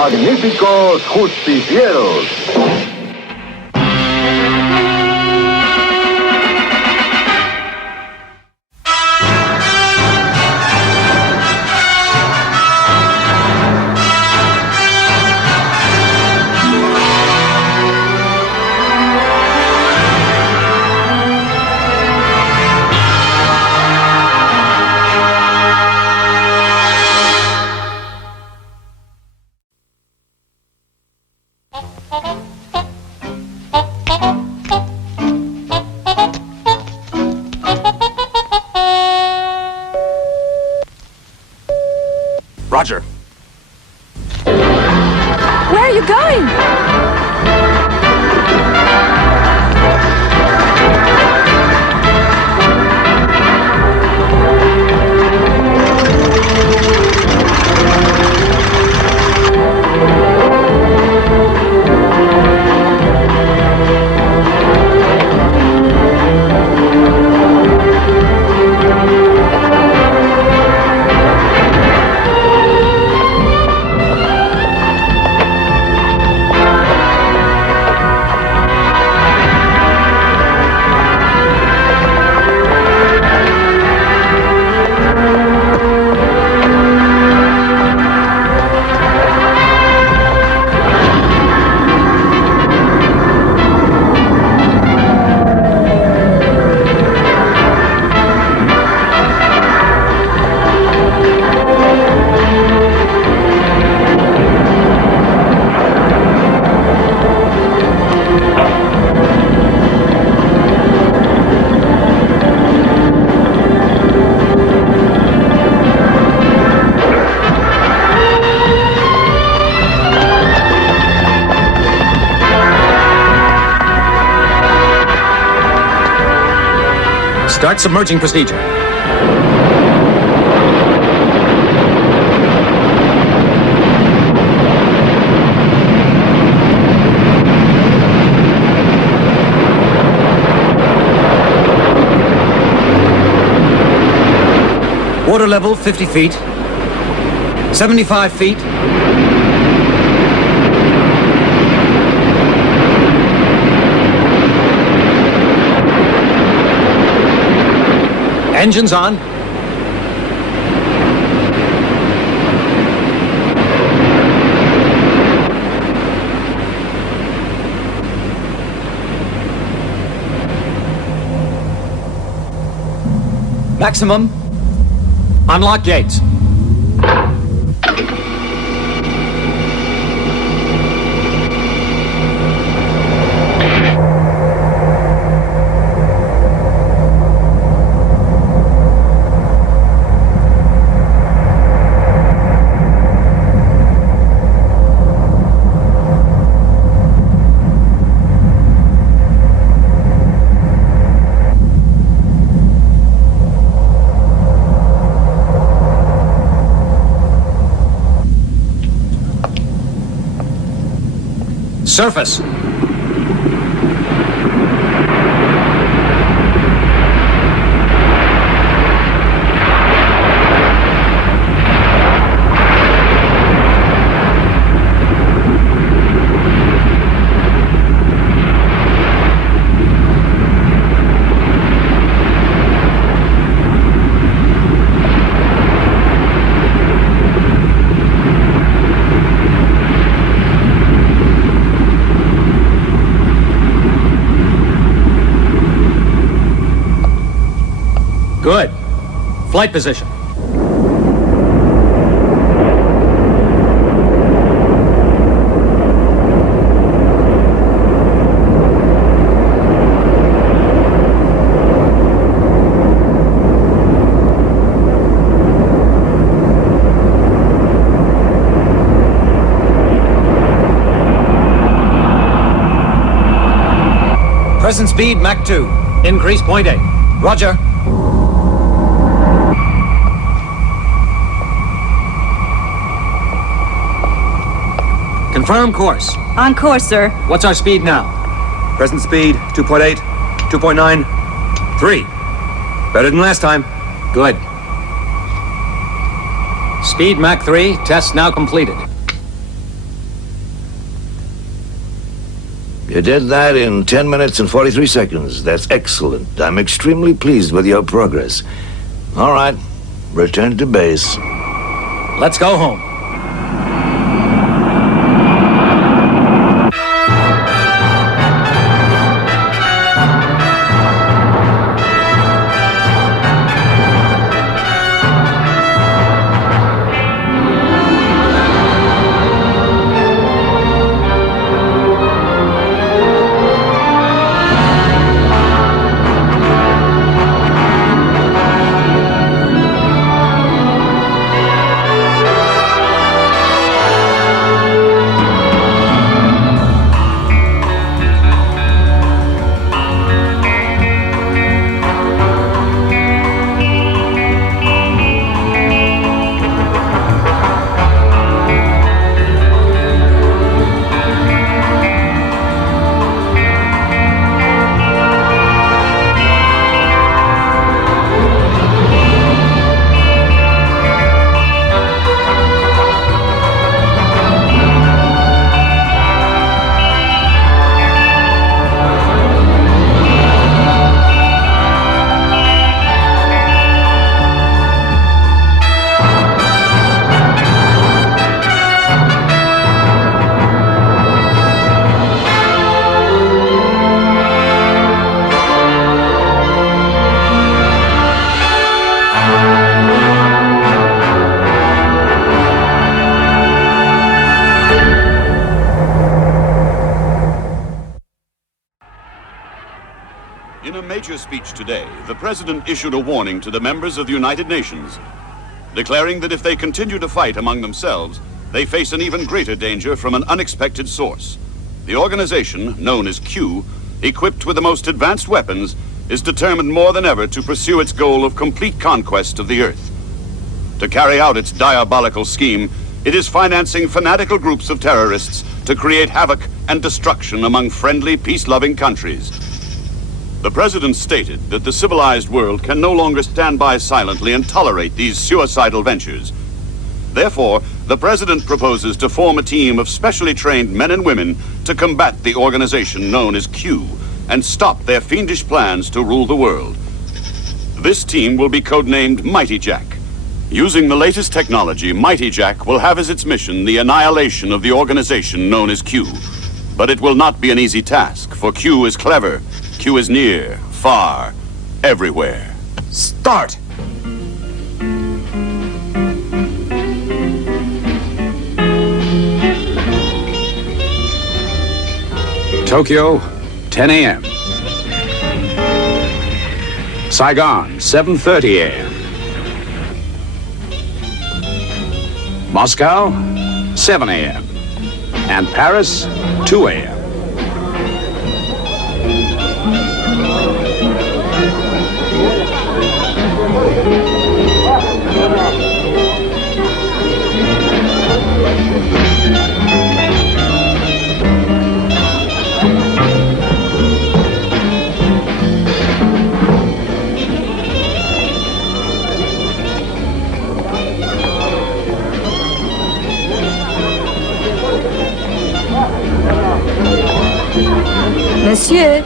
magníficos justicieros. Roger. Where are you going? Start submerging procedure. Water level 50 feet. 75 feet. Engines on. Maximum. Unlock gates. Surface. Good. Flight position. Present speed Mach 2. Increase 0.8. Roger. Confirm course. On course, sir. What's our speed now? Present speed, 2.8, 2.9, 3. Better than last time. Good. Speed Mach 3, test now completed. You did that in 10 minutes and 43 seconds. That's excellent. I'm extremely pleased with your progress. All right, return to base. Let's go home. In a major speech today, the President issued a warning to the members of the United Nations, declaring that if they continue to fight among themselves, they face an even greater danger from an unexpected source. The organization, known as Q, equipped with the most advanced weapons, is determined more than ever to pursue its goal of complete conquest of the Earth. To carry out its diabolical scheme, it is financing fanatical groups of terrorists to create havoc and destruction among friendly, peace-loving countries. The President stated that the civilized world can no longer stand by silently and tolerate these suicidal ventures. Therefore, the President proposes to form a team of specially trained men and women to combat the organization known as Q and stop their fiendish plans to rule the world. This team will be codenamed Mighty Jack. Using the latest technology, Mighty Jack will have as its mission the annihilation of the organization known as Q. But it will not be an easy task, for Q is clever. Q is near, far, everywhere. Start! Tokyo, 10 a.m. Saigon, 7:30 a.m. Moscow, 7 a.m. And Paris, 2 a.m. Monsieur,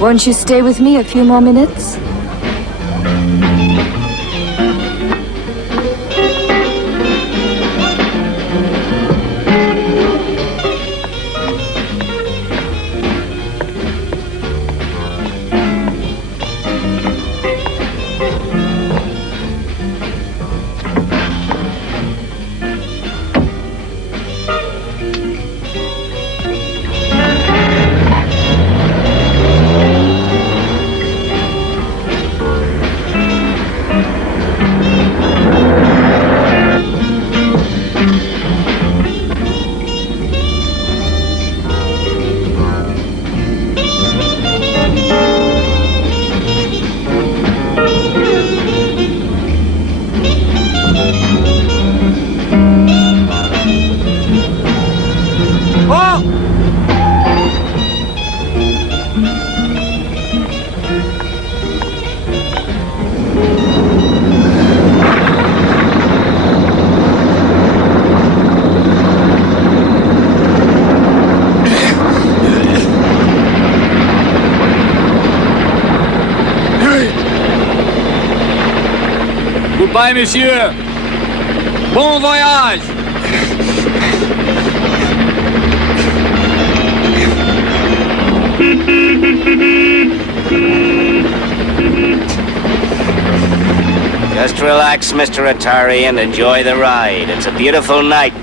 won't you stay with me a few more minutes? Goodbye, monsieur. Bon voyage. Just relax, Mr. Atari, and enjoy the ride. It's a beautiful night.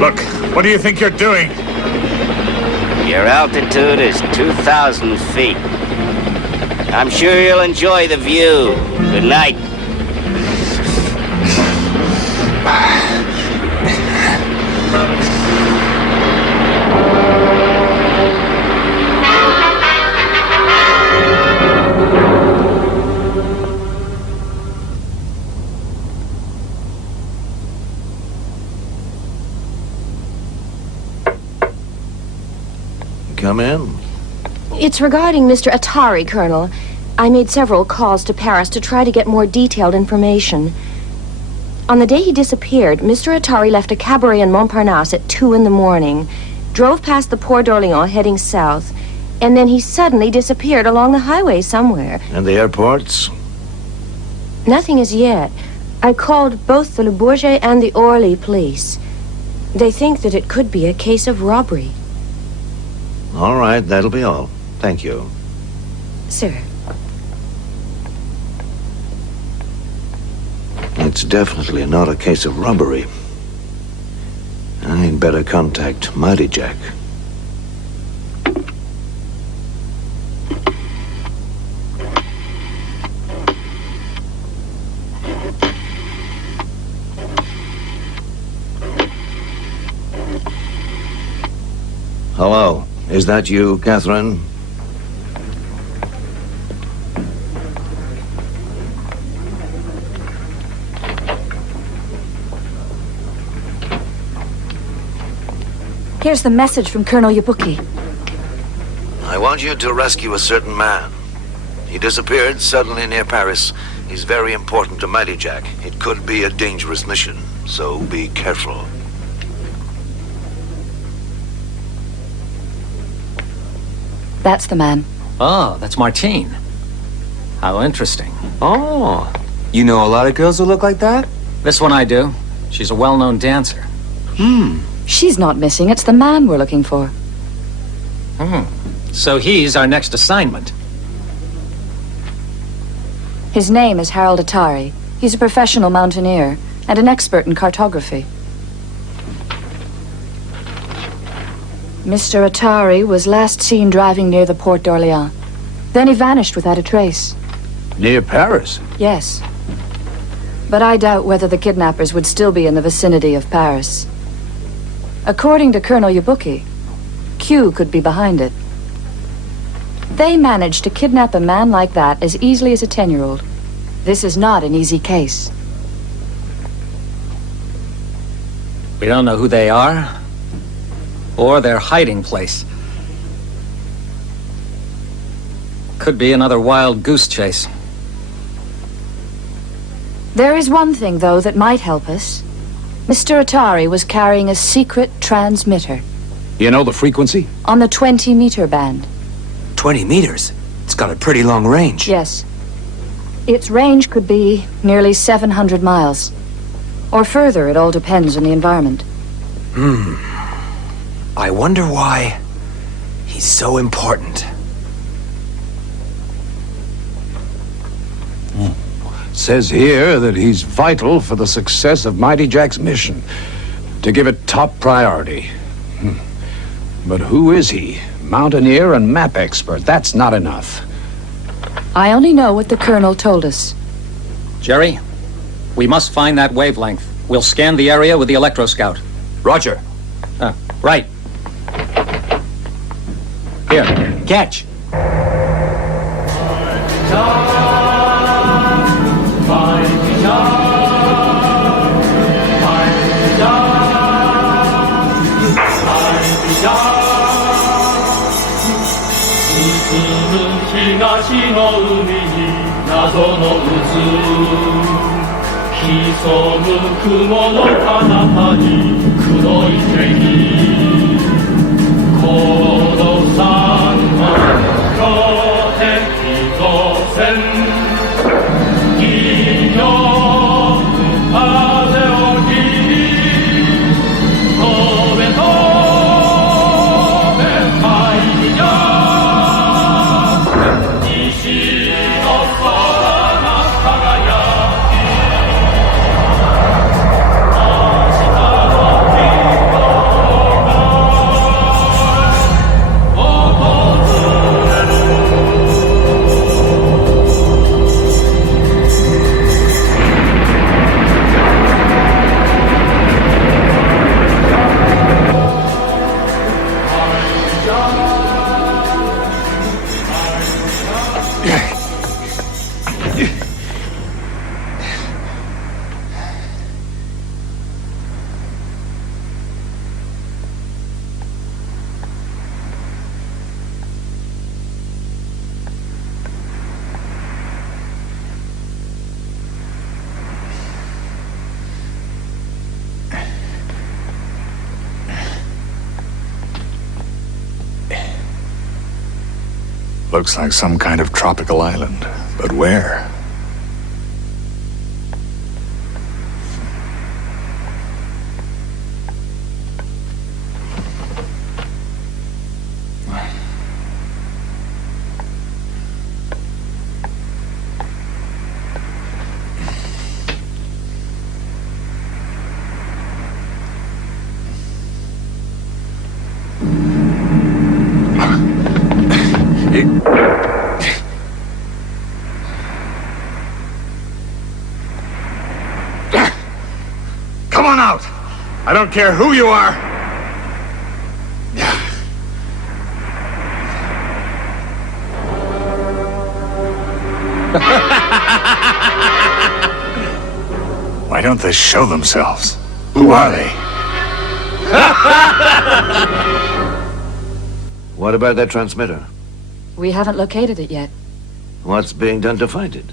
Look, what do you think you're doing? Your altitude is 2,000 feet. I'm sure you'll enjoy the view. Good night. Come in. It's regarding Mr. Atari, Colonel. I made several calls to Paris to try to get more detailed information. On the day he disappeared, Mr. Atari left a cabaret in Montparnasse at 2 in the morning, drove past the Port d'Orléans heading south, and then he suddenly disappeared along the highway somewhere. And the airports? Nothing as yet. I called both the Le Bourget and the Orly police. They think that it could be a case of robbery. All right, that'll be all. Thank you. Sir. It's definitely not a case of robbery. I'd better contact Mighty Jack. Hello. Is that you, Catherine? Here's the message from Colonel Yabuki. I want you to rescue a certain man. He disappeared suddenly near Paris. He's very important to Mighty Jack. It could be a dangerous mission, so be careful. That's the man. Oh, that's Martine. How interesting. Oh, you know a lot of girls who look like that? This one I do. She's a well-known dancer. She's not missing. It's the man we're looking for. So he's our next assignment. His name is Harold Atari. He's a professional mountaineer and an expert in cartography. Mr. Atari was last seen driving near the Port d'Orléans. Then he vanished without a trace. Near Paris? Yes. But I doubt whether the kidnappers would still be in the vicinity of Paris. According to Colonel Yabuki, Q could be behind it. They managed to kidnap a man like that as easily as a 10-year-old. This is not an easy case. We don't know who they are or their hiding place. Could be another wild goose chase. There is one thing, though, that might help us. Mr. Atari was carrying a secret transmitter You know the frequency? on the 20-meter band. 20 meters. It's got a pretty long range. Yes. Its range could be nearly 700 miles. Or further, it all depends on the environment. I wonder why he's so important. Says here that he's vital for the success of Mighty Jack's mission, to give it top priority. But who is he? Mountaineer and map expert. That's not enough. I only know what the colonel told us. Jerry, we must find that wavelength. We'll scan the area with the electro scout. Roger. Right. Here, catch. Yo Looks like some kind of tropical island, but where? Come on out! I don't care who you are! Why don't they show themselves? Who are they? What about that transmitter? We haven't located it yet. What's being done to find it?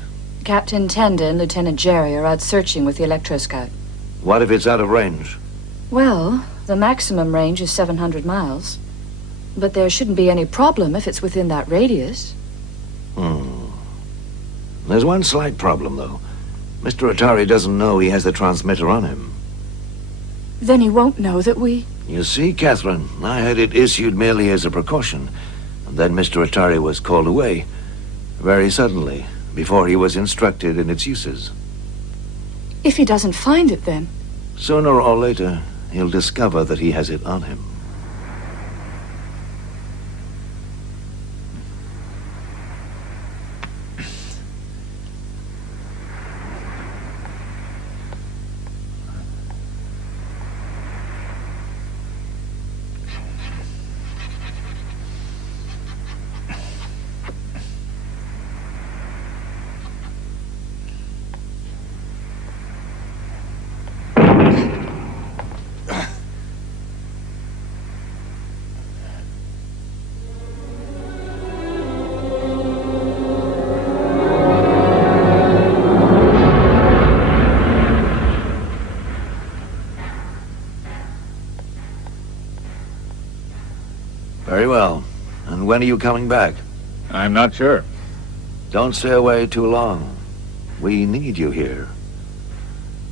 Captain Tenda and Lieutenant Jerry are out searching with the electroscout. What if it's out of range? Well, the maximum range is 700 miles. But there shouldn't be any problem if it's within that radius. There's one slight problem, though. Mr. Atari doesn't know he has the transmitter on him. Then he won't know that we... You see, Catherine, I had it issued merely as a precaution. And then Mr. Atari was called away, very suddenly, before he was instructed in its uses. If he doesn't find it, then... Sooner or later, he'll discover that he has it on him. Very well. And when are you coming back? I'm not sure. Don't stay away too long. We need you here.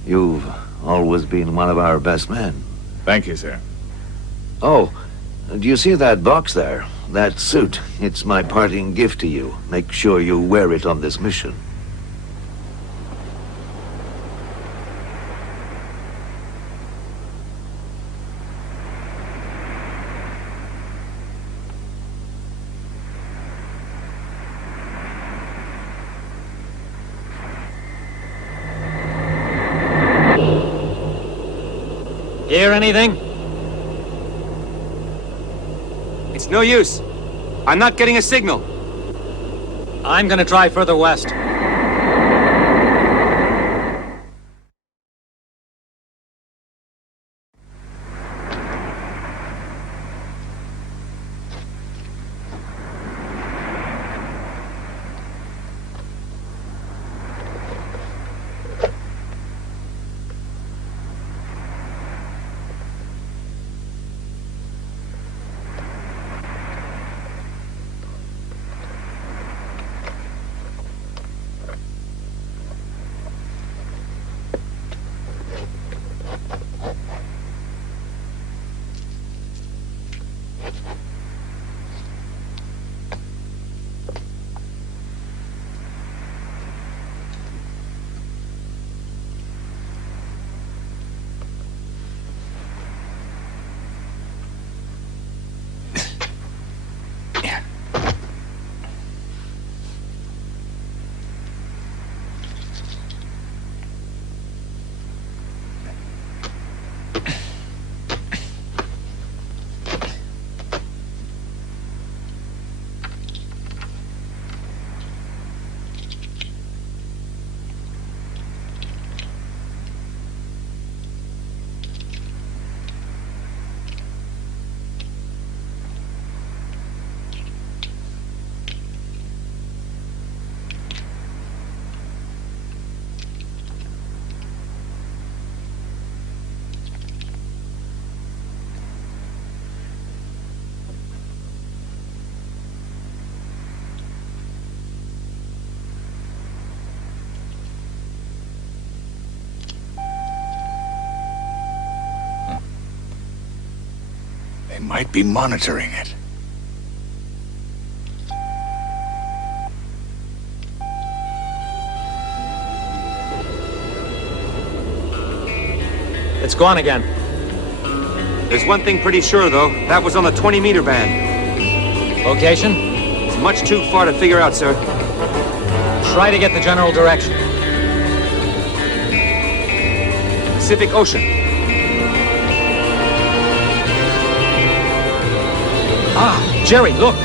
You've always been one of our best men. Thank you, sir. Oh, do you see that box there? That suit. It's my parting gift to you. Make sure you wear it on this mission. Hear anything? It's no use. I'm not getting a signal. I'm gonna try further west. might be monitoring it. It's gone again. There's one thing pretty sure, though. That was on the 20-meter band. Location? It's much too far to figure out, sir. Try to get the general direction. Pacific Ocean. Ah, Jerry, look.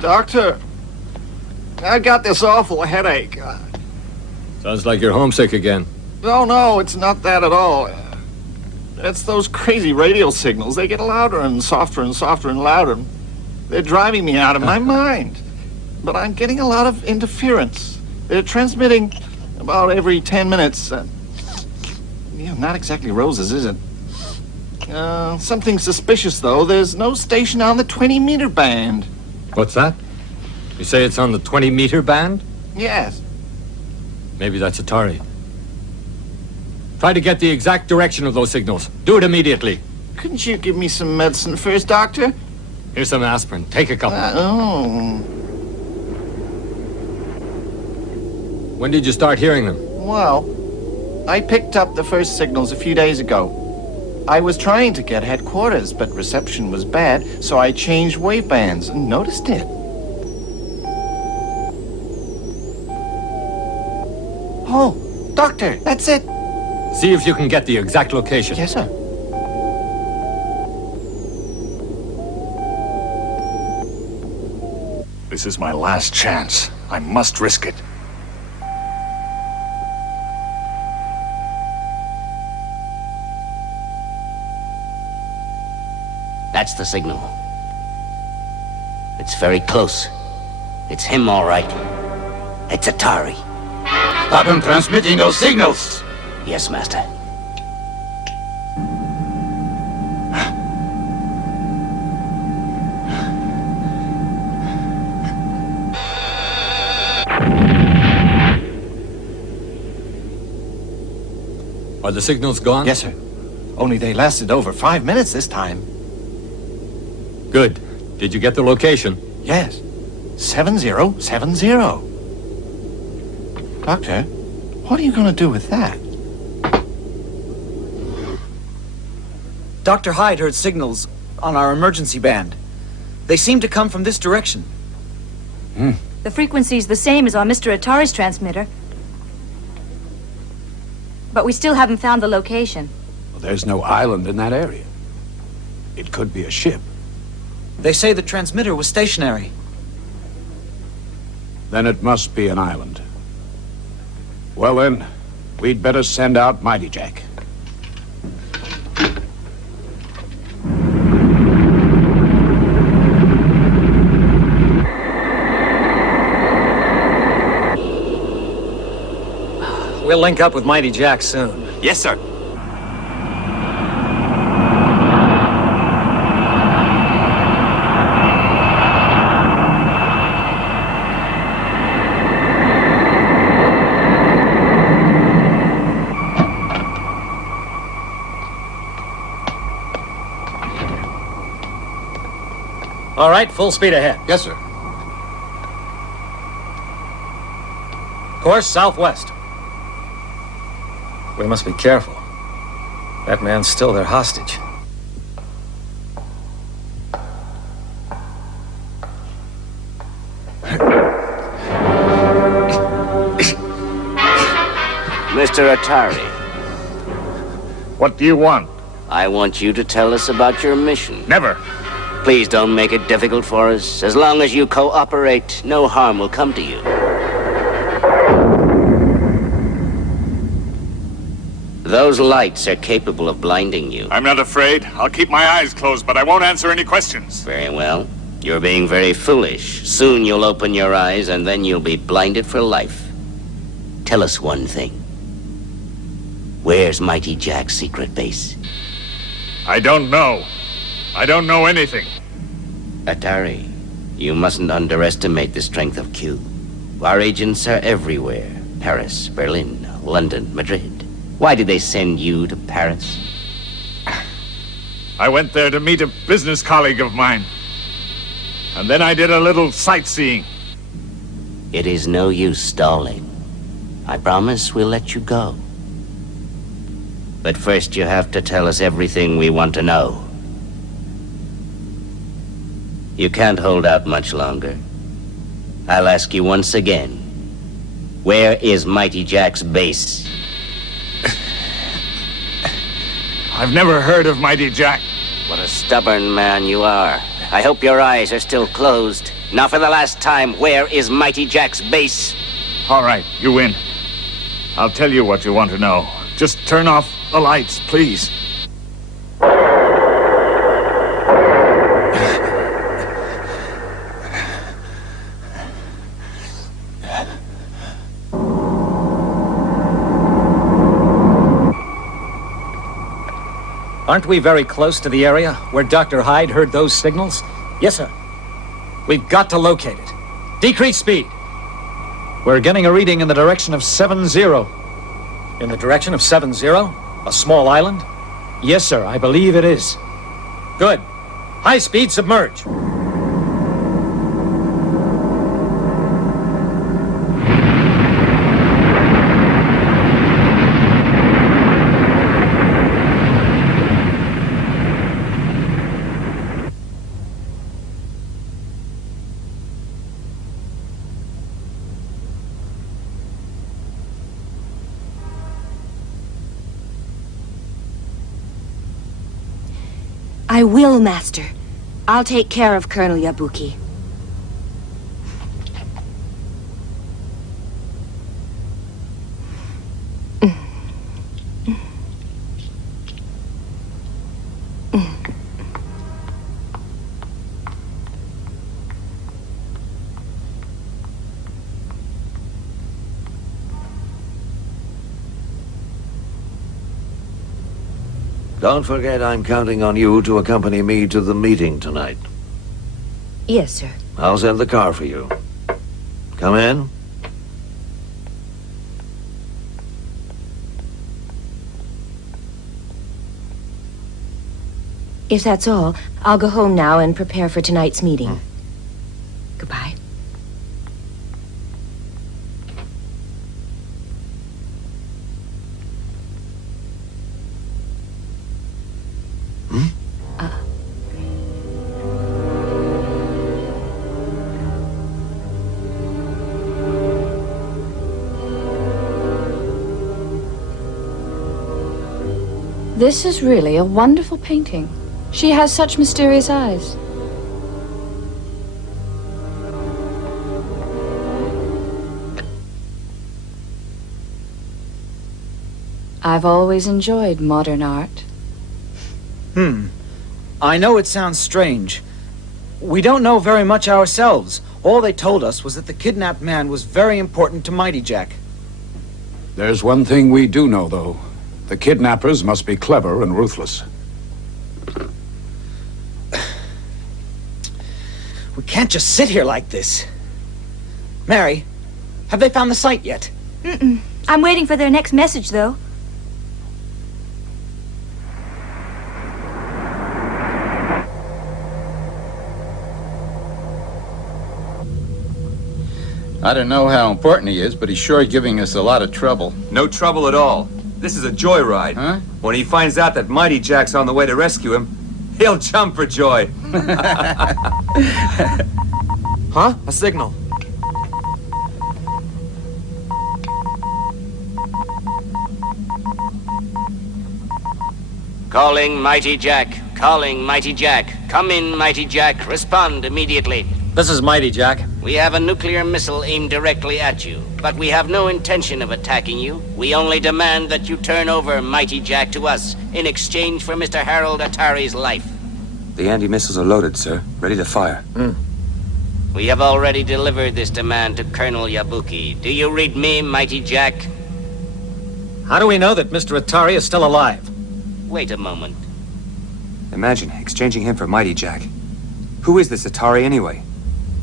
Doctor, I got this awful headache. Sounds like you're homesick again. No, it's not that at all. It's those crazy radio signals. They get louder and softer and softer and louder. They're driving me out of my mind. But I'm getting a lot of interference. They're transmitting about every 10 minutes. Not exactly roses, is it? Something suspicious, though. There's no station on the 20-meter band. What's that? You say it's on the 20-meter band? Yes. Maybe that's Atari. Try to get the exact direction of those signals. Do it immediately. Couldn't you give me some medicine first, Doctor? Here's some aspirin. Take a couple. When did you start hearing them? Well, I picked up the first signals a few days ago. I was trying to get headquarters, but reception was bad, so I changed wavebands and noticed it. Oh, Doctor, that's it. See if you can get the exact location. Yes, sir. This is my last chance. I must risk it. That's the signal. It's very close. It's him, all right. It's Atari. Stop him transmitting those signals! Yes, Master. Are the signals gone? Yes, sir. Only they lasted over 5 minutes this time. Good. Did you get the location? Yes. 7070. Doctor, what are you going to do with that? Dr. Hyde heard signals on our emergency band. They seem to come from this direction. The frequency's the same as on Mr. Atari's transmitter. But we still haven't found the location. Well, there's no island in that area. It could be a ship. They say the transmitter was stationary. Then it must be an island. Well then, we'd better send out Mighty Jack. We'll link up with Mighty Jack soon. Yes, sir. All right, full speed ahead. Yes, sir. Course southwest. We must be careful. That man's still their hostage. Mr. Atari, What do you want? I want you to tell us about your mission. Never. Please don't make it difficult for us. As long as you cooperate, no harm will come to you. Those lights are capable of blinding you. I'm not afraid. I'll keep my eyes closed, but I won't answer any questions. Very well. You're being very foolish. Soon you'll open your eyes, and then you'll be blinded for life. Tell us one thing. Where's Mighty Jack's secret base? I don't know. I don't know anything. Atari, you mustn't underestimate the strength of Q. Our agents are everywhere. Paris, Berlin, London, Madrid. Why did they send you to Paris? I went there to meet a business colleague of mine. And then I did a little sightseeing. It is no use stalling. I promise we'll let you go. But first you have to tell us everything we want to know. You can't hold out much longer. I'll ask you once again. Where is Mighty Jack's base? I've never heard of Mighty Jack. What a stubborn man you are. I hope your eyes are still closed. Now for the last time, where is Mighty Jack's base? All right, you win. I'll tell you what you want to know. Just turn off the lights, please. Aren't we very close to the area where Dr. Hyde heard those signals? Yes, sir. We've got to locate it. Decrease speed. We're getting a reading in the direction of 70. In the direction of 70? A small island? Yes, sir. I believe it is. Good. High speed submerge. I will, Master. I'll take care of Colonel Yabuki. Don't forget I'm counting on you to accompany me to the meeting tonight. Yes, sir. I'll send the car for you. Come in. If that's all, I'll go home now and prepare for tonight's meeting. Goodbye. This is really a wonderful painting. She has such mysterious eyes. I've always enjoyed modern art. I know it sounds strange. We don't know very much ourselves. All they told us was that the kidnapped man was very important to Mighty Jack. There's one thing we do know, though. The kidnappers must be clever and ruthless. We can't just sit here like this. Mary, have they found the site yet? Mm-mm. I'm waiting for their next message, though. I don't know how important he is, but he's sure giving us a lot of trouble. No trouble at all. This is a joyride. Huh? When he finds out that Mighty Jack's on the way to rescue him, he'll jump for joy. Huh? A signal. Calling Mighty Jack. Calling Mighty Jack. Come in, Mighty Jack. Respond immediately. This is Mighty Jack. We have a nuclear missile aimed directly at you, but we have no intention of attacking you. We only demand that you turn over Mighty Jack to us in exchange for Mr. Harold Atari's life. The anti-missiles are loaded, sir. Ready to fire. We have already delivered this demand to Colonel Yabuki. Do you read me, Mighty Jack? How do we know that Mr. Atari is still alive? Wait a moment. Imagine exchanging him for Mighty Jack. Who is this Atari anyway?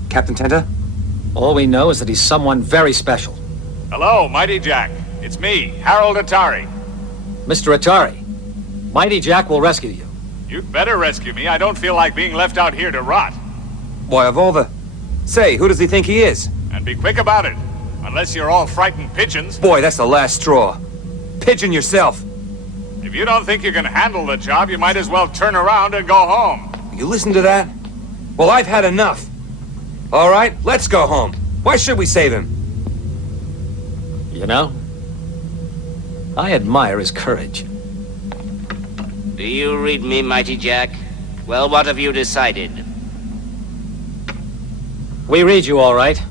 Captain Tenta? All we know is that he's someone very special. Hello, Mighty Jack. It's me, Harold Atari. Mr. Atari, Mighty Jack will rescue you. You'd better rescue me. I don't feel like being left out here to rot. Boy, of all the... Say, who does he think he is? And be quick about it. Unless you're all frightened pigeons. Boy, that's the last straw. Pigeon yourself. If you don't think you can handle the job, you might as well turn around and go home. You listen to that? Well, I've had enough. All right, let's go home. Why should we save him? You know, I admire his courage. Do you read me, Mighty Jack? Well, what have you decided? We read you all right.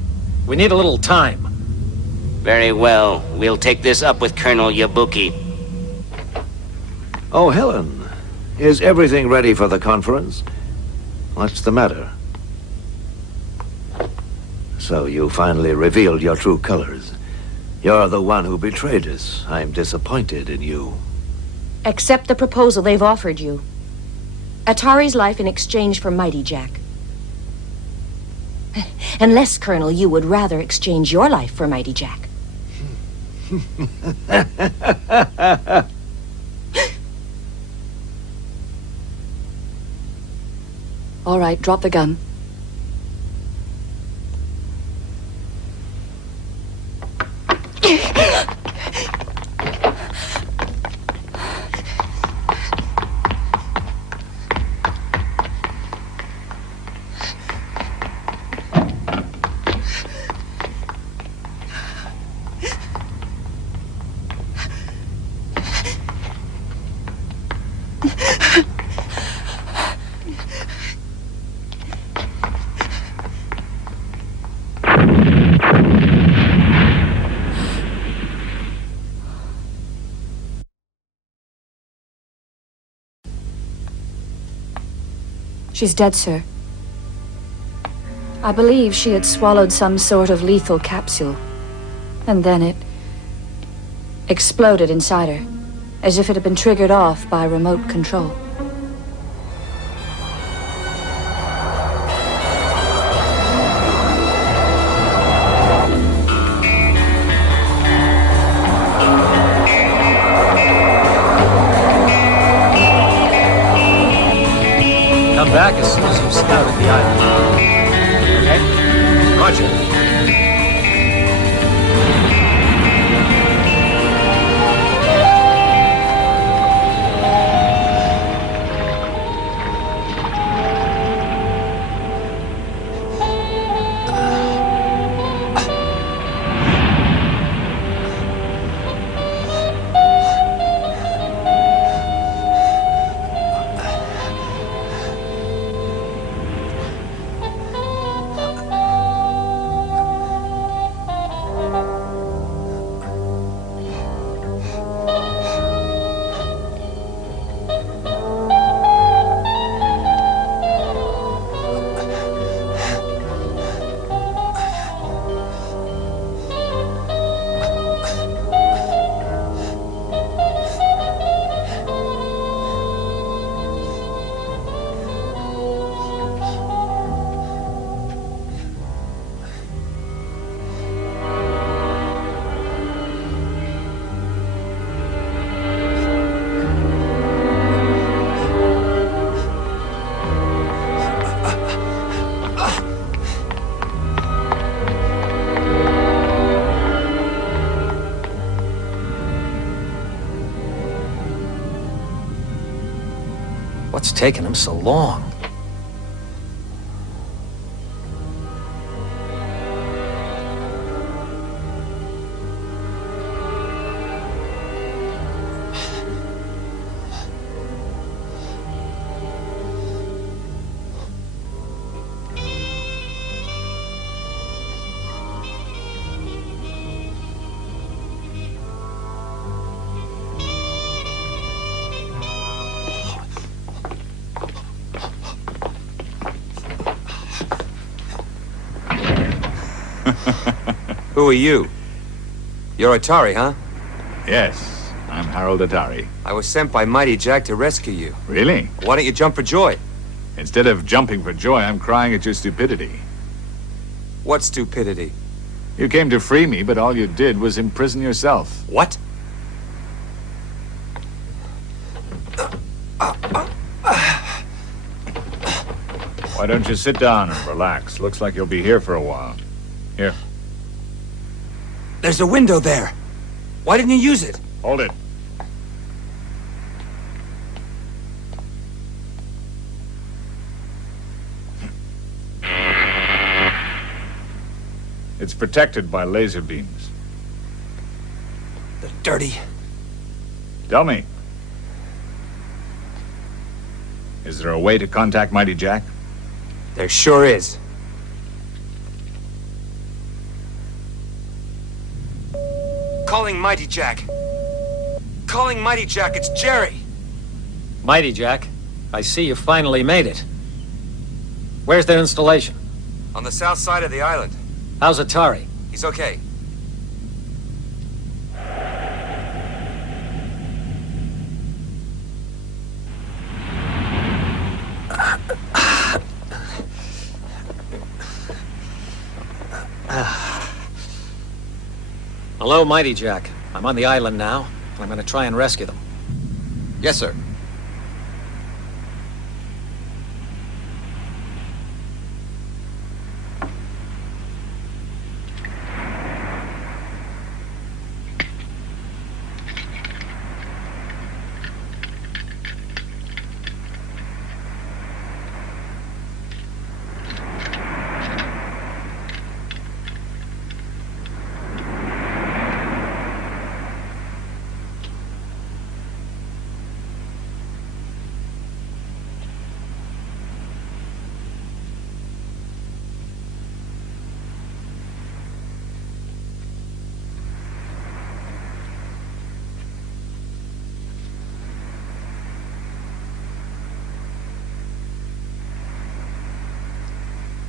We need a little time. Very well. We'll take this up with Colonel Yabuki. Oh, Helen, is everything ready for the conference? What's the matter? So you finally revealed your true colors. You're the one who betrayed us. I'm disappointed in you. Accept the proposal they've offered you. Atari's life in exchange for Mighty Jack. Unless, Colonel, you would rather exchange your life for Mighty Jack. All right, drop the gun. She's dead, sir. I believe she had swallowed some sort of lethal capsule. And then it exploded inside her, as if it had been triggered off by remote control. Back as soon as you've scouted the island. Okay? Roger. What's taking him so long? Who are you? You're Atari, huh? Yes, I'm Harold Atari. I was sent by Mighty Jack to rescue you. Really? Why don't you jump for joy? Instead of jumping for joy, I'm crying at your stupidity. What stupidity? You came to free me, but all you did was imprison yourself. What? Why don't you sit down and relax? Looks like you'll be here for a while. Here. There's a window there. Why didn't you use it? Hold it. It's protected by laser beams. They're dirty. Tell me. Is there a way to contact Mighty Jack? There sure is. Calling Mighty Jack. Calling Mighty Jack, it's Jerry. Mighty Jack, I see you finally made it. Where's their installation? On the south side of the island. How's Atari? He's okay. Hello, Mighty Jack. I'm on the island now, and I'm gonna try and rescue them. Yes, sir.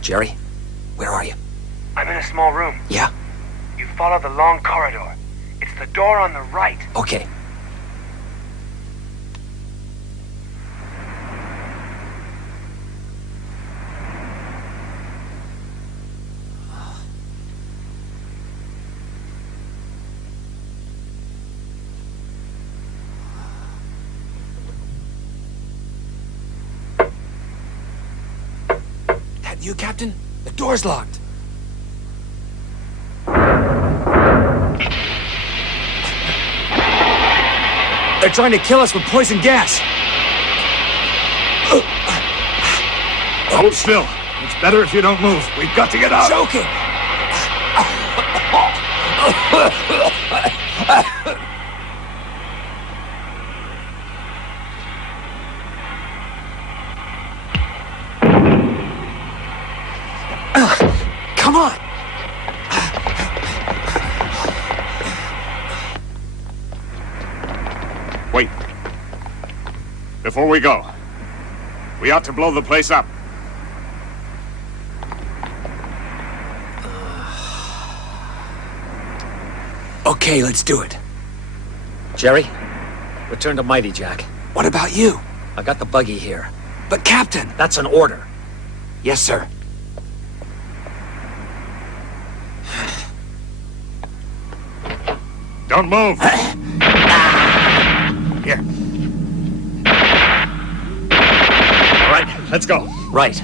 Jerry, where are you? I'm in a small room. Yeah? You follow the long corridor. It's the door on the right. Okay. You, Captain? The door's locked. They're trying to kill us with poison gas. Hold still. It's better if you don't move. We've got to get out. Joking. Come on! Wait. Before we go, we ought to blow the place up. Okay, let's do it. Jerry, return to Mighty Jack. What about you? I got the buggy here. But Captain! That's an order. Yes, sir. Don't move. Here. All right, let's go. Right.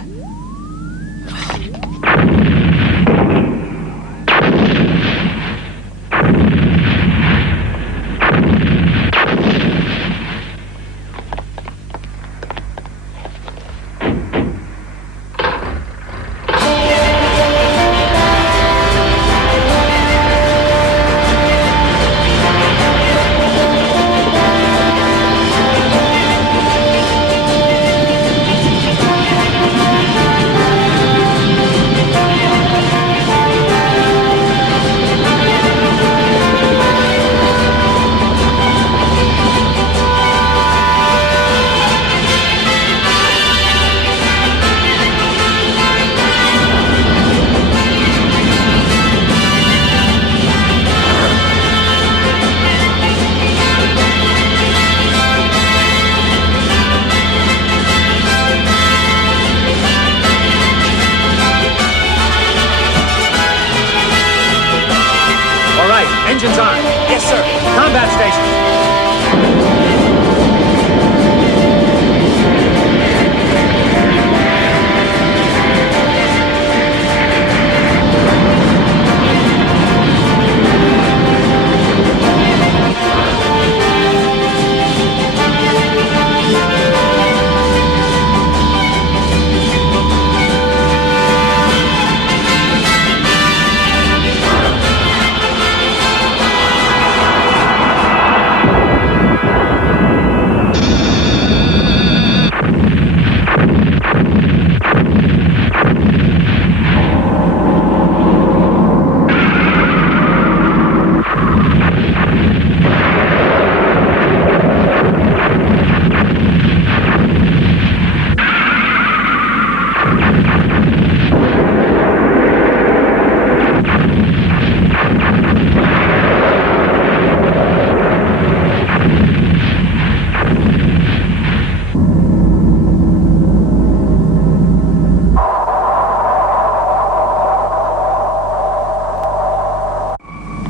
Yes, sir. Combat station.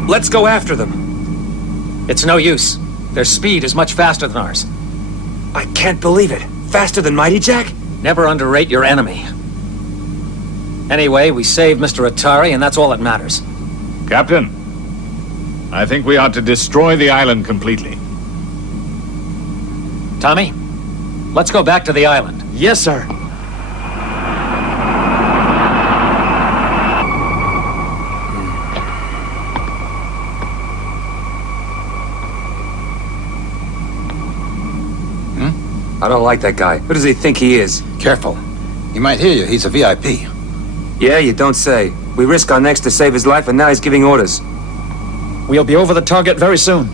Let's go after them. It's no use. Their speed is much faster than ours. I can't believe it. Faster than Mighty Jack? Never underrate your enemy. Anyway, we saved Mr. Atari, and that's all that matters. Captain, I think we ought to destroy the island completely. Tommy, let's go back to the island. Yes, sir. I don't like that guy. Who does he think he is? Careful. He might hear you. He's a VIP. Yeah, you don't say. We risk our necks to save his life, and now he's giving orders. We'll be over the target very soon.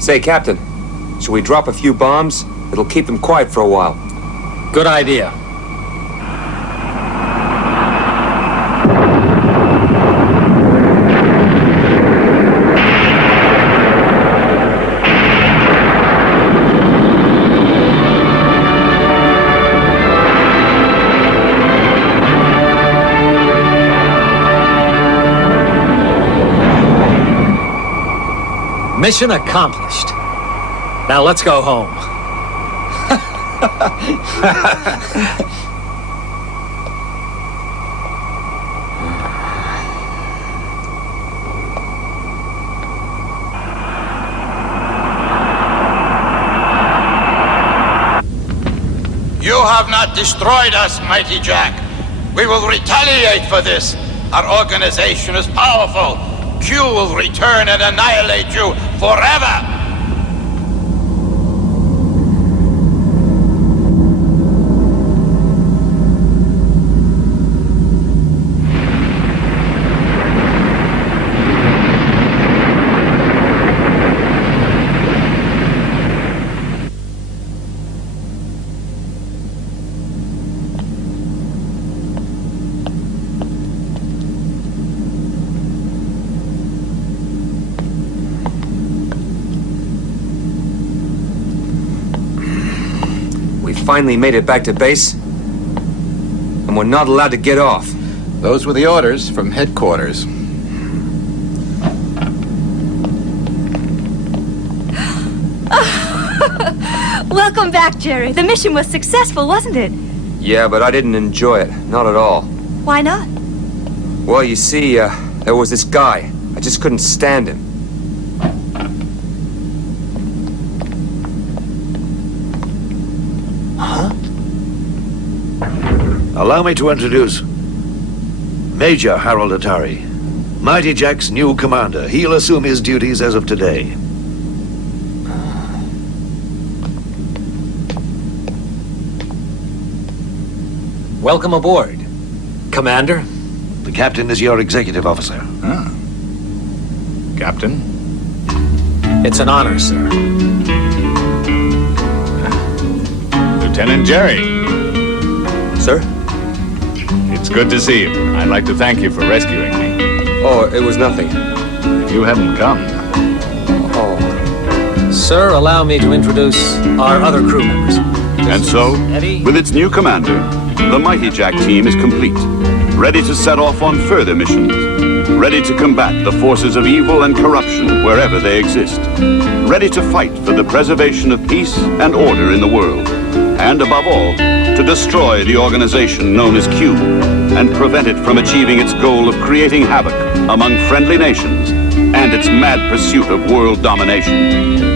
Say, Captain, should we drop a few bombs? It'll keep them quiet for a while. Good idea. Mission accomplished. Now let's go home. You have not destroyed us, Mighty Jack. We will retaliate for this. Our organization is powerful. Q will return and annihilate you forever! Finally made it back to base, and we're not allowed to get off. Those were the orders from headquarters. Welcome back, Jerry. The mission was successful, wasn't it? Yeah, but I didn't enjoy it. Not at all. Why not? Well, you see, there was this guy. I just couldn't stand him. Allow me to introduce Major Harold Atari, Mighty Jack's new commander. He'll assume his duties as of today. Welcome aboard, Commander. The captain is your executive officer. Ah. Captain? It's an honor, sir. Lieutenant Jerry. Sir? It's good to see you. I'd like to thank you for rescuing me. Oh, it was nothing. If you hadn't come... Oh. Sir, allow me to introduce our other crew members. And so, with its new commander, the Mighty Jack team is complete, ready to set off on further missions. ready to combat the forces of evil and corruption wherever they exist, ready to fight for the preservation of peace and order in the world, and above all, to destroy the organization known as Q and prevent it from achieving its goal of creating havoc among friendly nations and its mad pursuit of world domination.